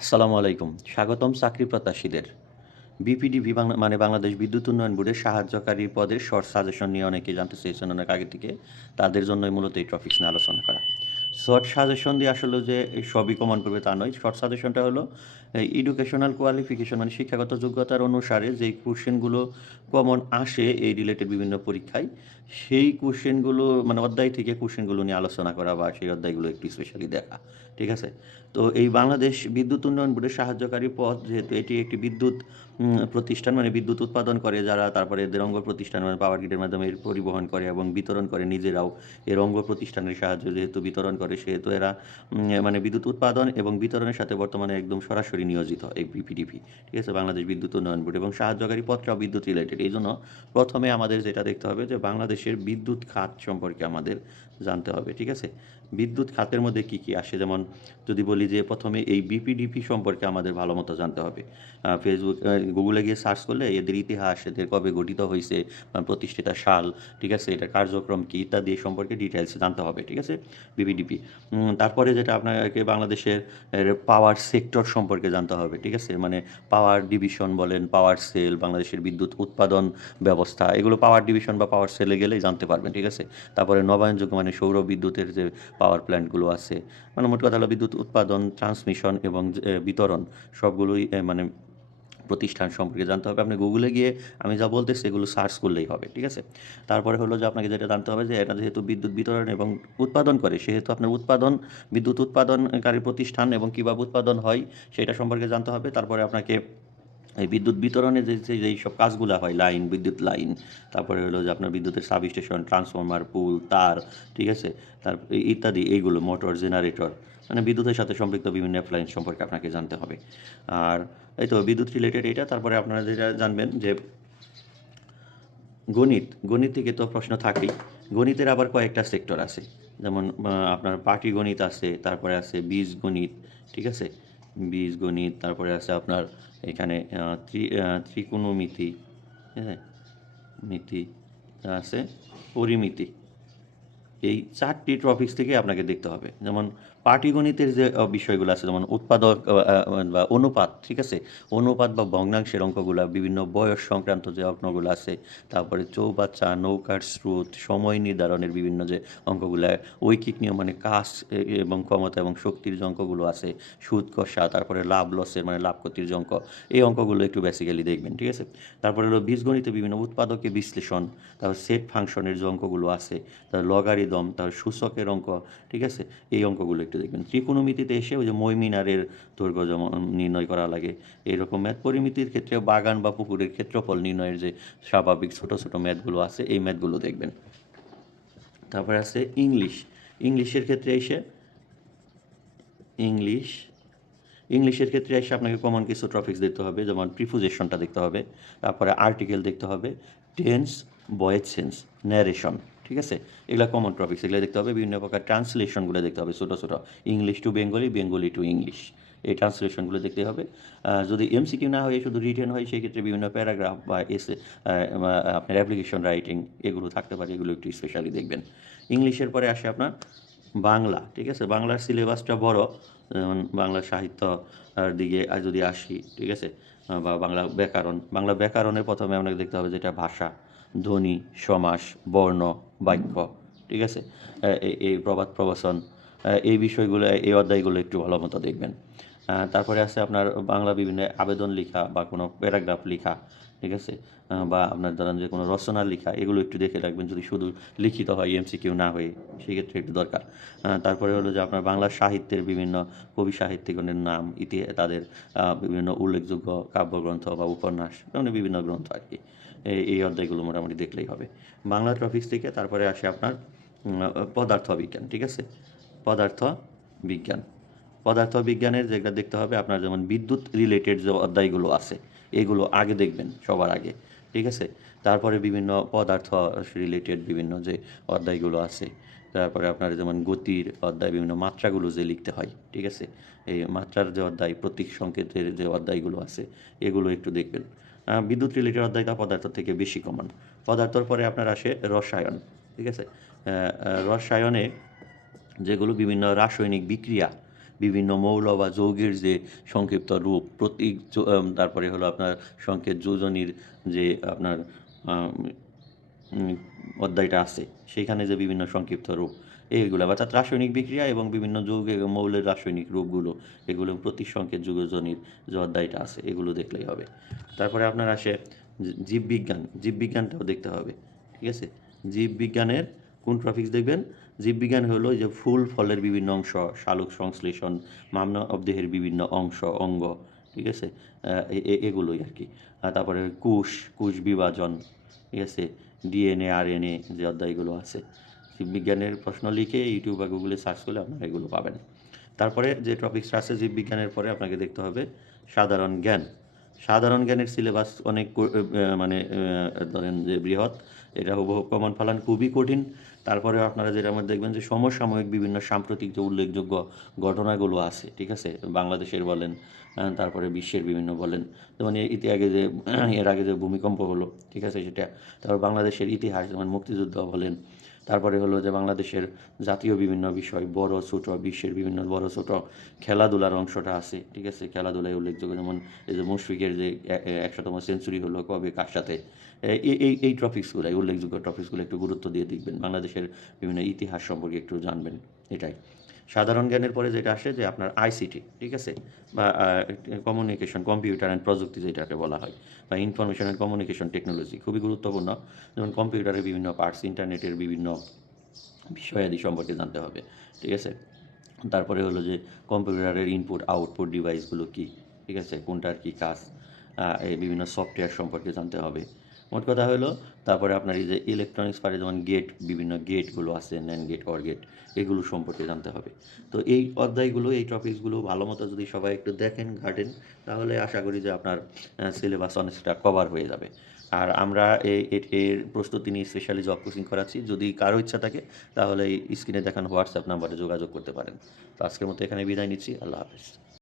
আসসালামু আলাইকুম। স্বাগতম চাকরি প্রত্যাশীদের। বিপিডিবি মানে বাংলাদেশ বিদ্যুৎ উন্নয়ন বোর্ডের সাহায্যকারী পদের শর্ট সাজেশন নিয়ে অনেকেই জানতে চেয়েছেন অনেক আগে থেকে। তাদের জন্যই মূলত এই টপিকস নিয়ে আলোচনা করা। শর্ট সাজেশন দিয়ে আসলে যে সবই কমন করবে তা নয়। শর্ট সাজেশনটা হলো এডুকেশনাল কোয়ালিফিকেশন মানে শিক্ষাগত যোগ্যতার অনুসারে যেই কোয়েশ্চেনগুলো কমন আসে এই রিলেটেড বিভিন্ন পরীক্ষায়, সেই কোয়েশ্চেনগুলো মানে অধ্যায় থেকে কোয়েশ্চেনগুলো নিয়ে আলোচনা করা বা সেই অধ্যায়গুলো একটু স্পেশালি দেখা। ঠিক আছে? তো এই বাংলাদেশ বিদ্যুৎ উন্নয়ন বোর্ডের সাহায্যকারী পদ যেহেতু এটি একটি বিদ্যুৎ প্রতিষ্ঠান মানে বিদ্যুৎ উৎপাদন করে যারা, তারপরে এদের অঙ্গ প্রতিষ্ঠান মানে পাওয়ার গ্রিডের মাধ্যমে এর পরিবহন করে এবং বিতরণ করে নিজেরাও। এর অঙ্গ প্রতিষ্ঠানের সাহায্যে যেহেতু বিতরণ করে সেহেতু এরা মানে বিদ্যুৎ উৎপাদন এবং বিতরণের সাথে বর্তমানে একদম সরাসরি নিয়োজিত এই বিপিডিপি। ঠিক আছে? বাংলাদেশ বিদ্যুৎ উন্নয়ন বোর্ড এবং সাহায্যকারী পদটাও বিদ্যুৎ রিলেটেড। এইজন্য প্রথমে আমাদের যেটা দেখতে হবে যে বাংলাদেশের বিদ্যুৎ খাত সম্পর্কে আমাদের জানতে হবে। ঠিক আছে? বিদ্যুৎ খাতের মধ্যে কি, কি আসে, যেমন যদি বলি যে প্রথমে এই বিপিডিপি সম্পর্কে আমাদের ভালোমতো জানতে হবে। ফেসবুক, গুগলে গিয়ে সার্চ করলে এদের ইতিহাস, এদের কবে গঠিত হইছে, প্রতিষ্ঠিতা সাল, ঠিক আছে? এটার কার্যক্রম কি ইত্যাদি এ সম্পর্কে ডিটেইলস জানতে হবে। ঠিক আছে? বিপিডিপি। তারপরে যেটা আপনাকে বাংলাদেশের পাওয়ার সেক্টর সম্পর্কে জানতে হবে। ঠিক আছে? মানে পাওয়ার ডিভিশন বলেন, পাওয়ার সেল, বাংলাদেশের বিদ্যুৎ উৎপাদন ব্যবস্থা, এগুলো পাওয়ার ডিভিশন বা পাওয়ার সেলে গেলেই জানতে পারবেন। ঠিক আছে? তারপরে নবায়নযোগ্য মানে সৌর বিদ্যুতের যে পাওয়ার প্ল্যান্টগুলো আছে, মানে মোট কথা হলো বিদ্যুৎ উৎপাদন, ট্রান্সমিশন এবং যে বিতরণ সবগুলোই মানে প্রতিষ্ঠান সম্পর্কে জানতে হবে। আপনি গুগলে গিয়ে আমি যা বলতেছি এগুলো সার্চ করলেই হবে। ঠিক আছে? তারপরে হলো যে আপনাকে যেটা জানতে হবে যে এটা যেহেতু বিদ্যুৎ বিতরণ এবং উৎপাদন করে সেহেতু আপনার বিদ্যুৎ উৎপাদনকারী প্রতিষ্ঠান এবং কিভাবে উৎপাদন হয় সেটা সম্পর্কে জানতে হবে। তারপরে আপনাকে এই বিদ্যুৎ বিতরণে যেই সব কাজগুলা হয়, লাইন, বিদ্যুৎ লাইন, তারপরে হলো যে আপনার বিদ্যুতের সাবস্টেশন, ট্রান্সফরমার, পুল, তার, ঠিক আছে? ইত্যাদি এইগুলো মোটর, জেনারেটর, মানে বিদ্যুতের সাথে সম্পৃক্ত বিভিন্ন অ্যাপ্লায়েন্স সম্পর্কে আপনাকে জানতে হবে। আর এই তো বিদ্যুৎ রিলেটেড এটা। তারপরে আপনারা যেটা জানবেন যে গণিত থেকে তো প্রশ্ন থাকেই। গণিতের আবার কয়েকটা সেক্টর আছে। যেমন আপনার পাটিগণিত আছে, তারপরে আছে বীজগণিত, ঠিক আছে? বীজগণিত, তারপরে আছে আপনার এখানে ত্রিকোণমিতি, হ্যাঁ? মিতি, আছে পরিমিতি। এই ৪ টি টপিকস থেকে আপনাকে দেখতে হবে। যেমন পাটিগণিতের যে বিষয়গুলো আছে, যেমন উৎপাদক বা অনুপাত, ঠিক আছে? অনুপাত বা ভগ্নাংশের অঙ্কগুলা, বিভিন্ন বয়স সংক্রান্ত যে অঙ্কগুলো আছে, তারপরে চৌবাচ্চা, নৌকার স্রোত, সময় নির্ধারণের বিভিন্ন যে অঙ্কগুলা, ঐকিক নিয়ম মানে কাজ এবং ক্ষমতা এবং শক্তির যে অঙ্কগুলো আছে, সুদ কষা, তারপরে লাভ লসের মানে লাভ ক্ষতির যে অঙ্ক, এই অঙ্কগুলো একটু বেসিক্যালি দেখবেন। ঠিক আছে? তারপরে হলো বীজগণিতে বিভিন্ন উৎপাদকের বিশ্লেষণ, তারপর সেট ফাংশনের যে অঙ্কগুলো আছে, তারপর লগারিদম, তারপর সূচকের অঙ্ক, ঠিক আছে? এই অঙ্কগুলো একটু দেখবেন। ত্রিকোণমিতিতে এসে ওই যে মই মিনারের দৈর্ঘ্য যেমন নির্ণয় করা লাগে, এইরকম ম্যাথ। পরিমিতির ক্ষেত্রে বাগান বা পুকুরের ক্ষেত্রফল নির্ণয়ের যে স্বাভাবিক ছোট ছোট ম্যাথগুলো আছে এই ম্যাথগুলো দেখবেন। তারপরে আছে ইংলিশ। ইংলিশের ক্ষেত্রে এসে ইংলিশ ইংলিশের ক্ষেত্রে এসে আপনাকে কমন কিছু টপিকস দেখতে হবে, যেমন প্রিপোজিশনটা দেখতে হবে, তারপরে আর্টিকেল দেখতে হবে, টেন্স, ভয়েস চেঞ্জ, ন্যারেশন, ঠিক আছে? এগুলো কমন টপিকস, এগুলো দেখতে হবে। বিভিন্ন প্রকার ট্রান্সলেশনগুলো দেখতে হবে, ছোটো ছোটো, English to Bengali, Bengali to English, এই ট্রান্সলেশনগুলো দেখতে হবে। যদি এমসিকিউ না হয় শুধু রিটেন হয় সেই ক্ষেত্রে বিভিন্ন প্যারাগ্রাফ বা এসে আপনার অ্যাপ্লিকেশন রাইটিং এগুলো থাকতে পারে, এগুলো একটু স্পেশালি দেখবেন। ইংলিশের পরে আসে আপনার বাংলা, ঠিক আছে? বাংলার সিলেবাসটা বড়, যেমন বাংলা সাহিত্য আর দিকে যদি আসি, ঠিক আছে? বা বাংলা ব্যাকরণের প্রথমে আপনাকে দেখতে হবে যেটা ভাষা, ধ্বনি, সমাস, বর্ণ, বাক্য, ঠিক আছে? এই প্রবাদ প্রবচন, এই বিষয়গুলো, এই অধ্যায়গুলো একটু ভালো মতো দেখবেন। তারপরে আছে আপনার বাংলা বিভিন্ন আবেদন লিখা বা কোনো প্যারাগ্রাফ লিখা, ঠিক আছে? বা আপনার ধরেন যে কোনো রচনা লিখা, এগুলো একটু দেখে রাখবেন যদি শুধু লিখিত হয়, এমসিকিউ না হয়ে, সেক্ষেত্রে একটু দরকার। তারপরে হলো যে আপনার বাংলা সাহিত্যের বিভিন্ন কবি সাহিত্যিকগণের নাম, তাদের বিভিন্ন উল্লেখযোগ্য কাব্যগ্রন্থ বা উপন্যাস, মানে বিভিন্ন গ্রন্থ আর কি। এই অধ্যায়গুলো মোটামুটি দেখলেই হবে। বাংলা টপিকস থেকে তারপরে আসে আপনার পদার্থ বিজ্ঞান, ঠিক আছে? পদার্থ বিজ্ঞান। পদার্থবিজ্ঞানের যেটা দেখতে হবে আপনার, যেমন বিদ্যুৎ রিলেটেড যে অধ্যায়গুলো আছে এগুলো আগে দেখবেন সবার আগে, ঠিক আছে? তারপরে বিভিন্ন পদার্থ রিলেটেড বিভিন্ন যে অধ্যায়গুলো আছে, তারপরে আপনার যেমন গতির অধ্যায়, বিভিন্ন মাত্রাগুলো যে লিখতে হয়, ঠিক আছে? এই মাত্রার যে অধ্যায়, প্রতীক সংকেতের যে অধ্যায়গুলো আছে এগুলো একটু দেখবেন। বিদ্যুৎ রিলেটেড অধ্যায়টা পদার্থ থেকে বেশি কমন। পদার্থর পরে আপনার আসে রসায়ন, ঠিক আছে? রসায়নে যেগুলো বিভিন্ন রাসায়নিক বিক্রিয়া, বিভিন্ন মৌল বা যৌগের যে সংক্ষিপ্ত রূপ, প্রতীক, তারপরে হলো আপনার সংকেত যোজনীর যে আপনার আম উম অধ্যায়টা আছে, সেখানে যে বিভিন্ন সংক্ষিপ্ত রূপ এইগুলো, অর্থাৎ রাসায়নিক বিক্রিয়া এবং বিভিন্ন যৌগে মৌলের রাসায়নিক রূপগুলো, এগুলো প্রতীক সংকেত যোজনীর যে অধ্যায়টা আছে, এগুলো দেখলেই হবে। তারপরে আপনার আসে জীববিজ্ঞান। জীববিজ্ঞানটাও দেখতে হবে, ঠিক আছে? জীববিজ্ঞানের কোন টপিকস দেখবেন? জীববিজ্ঞান হলো যে ফুল ফলের বিভিন্ন অংশ, সালোক সংশ্লেষণ, মানবদেহের বিভিন্ন অংশ, অঙ্গ, ঠিক আছে? এগুলোই আর কি। তারপরে কোষ বিভাজন, ঠিক আছে? ডিএনএ, আরএনএ যে অধ্যায়গুলো আছে, জীববিজ্ঞানের প্রশ্ন লিখে ইউটিউব বা গুগলে সার্চ করলে আপনারা এগুলো পাবেন। তারপরে যে টপিকসটা আছে জীববিজ্ঞানের পরে আপনাকে দেখতে হবে সাধারণ জ্ঞান। সাধারণ জ্ঞানের সিলেবাস অনেক মানে ধরেন যে বৃহৎ, এটা হুবহু প্রমাণ ফলান খুবই কঠিন। তারপরে আপনারা যেটা আমার দেখবেন যে সমসাময়িক বিভিন্ন সাম্প্রতিক যে উল্লেখযোগ্য ঘটনাগুলো আছে, ঠিক আছে? বাংলাদেশের বলেন, তারপরে বিশ্বের বিভিন্ন বলেন, যেমন এর আগে যে ভূমিকম্প হলো, ঠিক আছে, সেটা। তারপর বাংলাদেশের ইতিহাস, যেমন মুক্তিযুদ্ধ বলেন। তারপরে হলো যে বাংলাদেশের জাতীয় বিভিন্ন বিষয়, বড় ছোট, বিশ্বের বিভিন্ন বড় ছোট খেলাধুলার অংশটা আছে, ঠিক আছে? খেলাধুলায় উল্লেখযোগ্য, যেমন এই যে মুশফিকের যে 100তম সেঞ্চুরি হলো কবে, কার সাথে, এই টপিকসগুলো, এই উল্লেখযোগ্য টপিকসগুলো একটু গুরুত্ব দিয়ে দেখবেন, বাংলাদেশের বিভিন্ন ইতিহাস সম্পর্কে একটু জানবেন, এটাই। সাধারণ জ্ঞানের পরে যেটা আসে যে আপনার আইসিটি, ঠিক আছে, বা কমিউনিকেশন, কম্পিউটার অ্যান্ড প্রযুক্তি যেটাকে বলা হয়, বা ইনফরমেশন অ্যান্ড কমিউনিকেশন টেকনোলজি, খুবই গুরুত্বপূর্ণ। যেমন কম্পিউটারের বিভিন্ন পার্টস, ইন্টারনেটের বিভিন্ন বিষয়াদি সম্পর্কে জানতে হবে, ঠিক আছে? তারপরে হলো যে কম্পিউটারের ইনপুট আউটপুট ডিভাইসগুলো কী, ঠিক আছে, কোনটার কী কাজ, এই বিভিন্ন সফটওয়্যার সম্পর্কে জানতে হবে। মোট কথা হলো, তারপরে আপনার এই যে ইলেকট্রনিক্স পারে যেমন গেট, বিভিন্ন গেটগুলো আছে, ন্যান্ড গেট, অর গেট, এগুলো সম্পর্কে জানতে হবে। তো এই অধ্যায়গুলো, এই টপিকসগুলো ভালো মতো যদি সবাই একটু দেখেন, ঘাটেন, তাহলে আশা করি যে আপনার সিলেবাস অনেকটা কভার হয়ে যাবে। আর আমরা এর প্রস্তুতি নিয়ে স্পেশালি জব কোচিং করাচ্ছি। যদি কারো ইচ্ছা থাকে তাহলে এই স্ক্রিনে দেখানো হোয়াটসঅ্যাপ নাম্বারে যোগাযোগ করতে পারেন। তো আজকের মতো এখানে বিদায় নিচ্ছি। আল্লাহ হাফেজ।